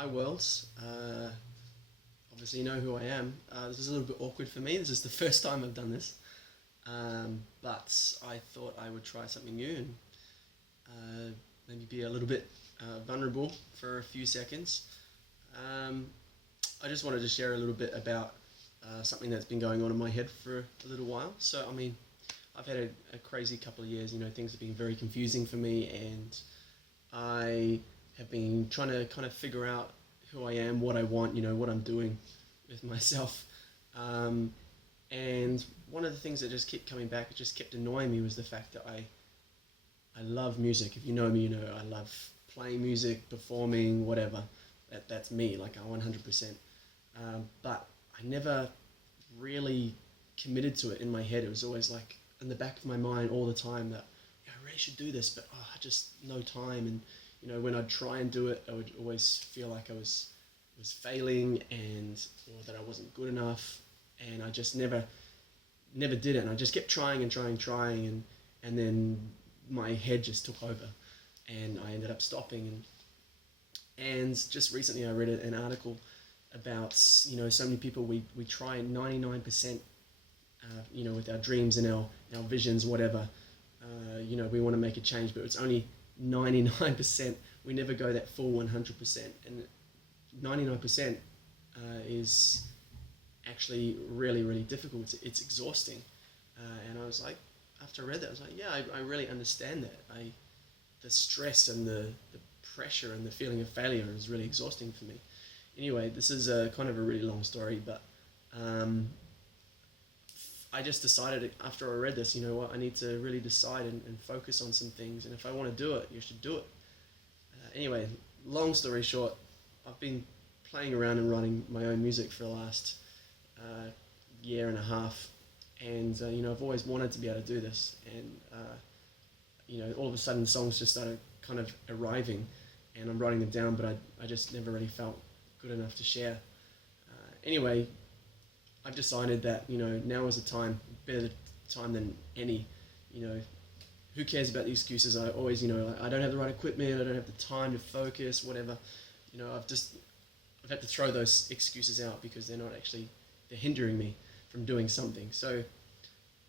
Hi world. Obviously you know who I am. This is a little bit awkward for me. This is the first time I've done this. But I thought I would try something new and maybe be a little bit vulnerable for a few seconds. Um, I just wanted to share a little bit about something that's been going on in my head for a little while. So, I mean, I've had a crazy couple of years. Things have been very confusing for me, and I have been trying to kind of figure out who I am, what I want, what I'm doing with myself. Um, and one of the things that just kept coming back, it just kept annoying me, was the fact that I love music. If you know me, I love playing music, performing, whatever. That's me, like 100%. But I never really committed to it in my head. It was always like in the back of my mind all the time that I really should do this, but I just no time. And when I'd try and do it, I would always feel like I was failing, and or that I wasn't good enough, and I just never did it. And I just kept trying and trying, and then my head just took over, and I ended up stopping. And just recently I read an article about so many people, we try 99%, with our dreams and our visions, whatever. We want to make a change, but it's only 99%. We never go that full 100%, and 99% is actually really, really difficult. It's exhausting. And I was like, after I read that, I was like, yeah, I really understand that. The stress and the pressure and the feeling of failure is really exhausting for me. Anyway, this is kind of a really long story, but I just decided after I read this, you know what, I need to really decide and focus on some things. And if I want to do it, you should do it. Anyway, long story short, I've been playing around and writing my own music for the last year and a half. And, I've always wanted to be able to do this. And, all of a sudden songs just started kind of arriving, and I'm writing them down, but I just never really felt good enough to share. Anyway, I've decided that, now is the time, better time than any. Who cares about the excuses? I always, I don't have the right equipment, I don't have the time to focus, whatever. I've had to throw those excuses out because they're hindering me from doing something. So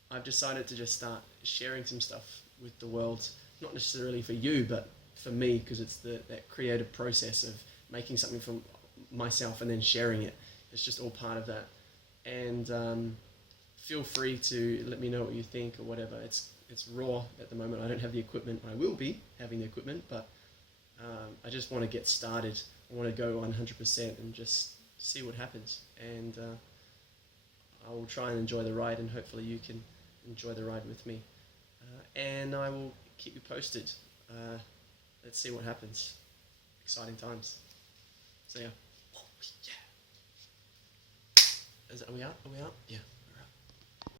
I've decided to just start sharing some stuff with the world, not necessarily for you, but for me, because it's that creative process of making something from myself and then sharing it. It's just all part of that. And feel free to let me know what you think or whatever. It's raw at the moment. I don't have the equipment. I will be having the equipment, but I just want to get started. I want to go 100% and just see what happens. And I will try and enjoy the ride, and hopefully you can enjoy the ride with me. And I will keep you posted. Let's see what happens. Exciting times. So yeah. Are we out? Are we out? Yeah.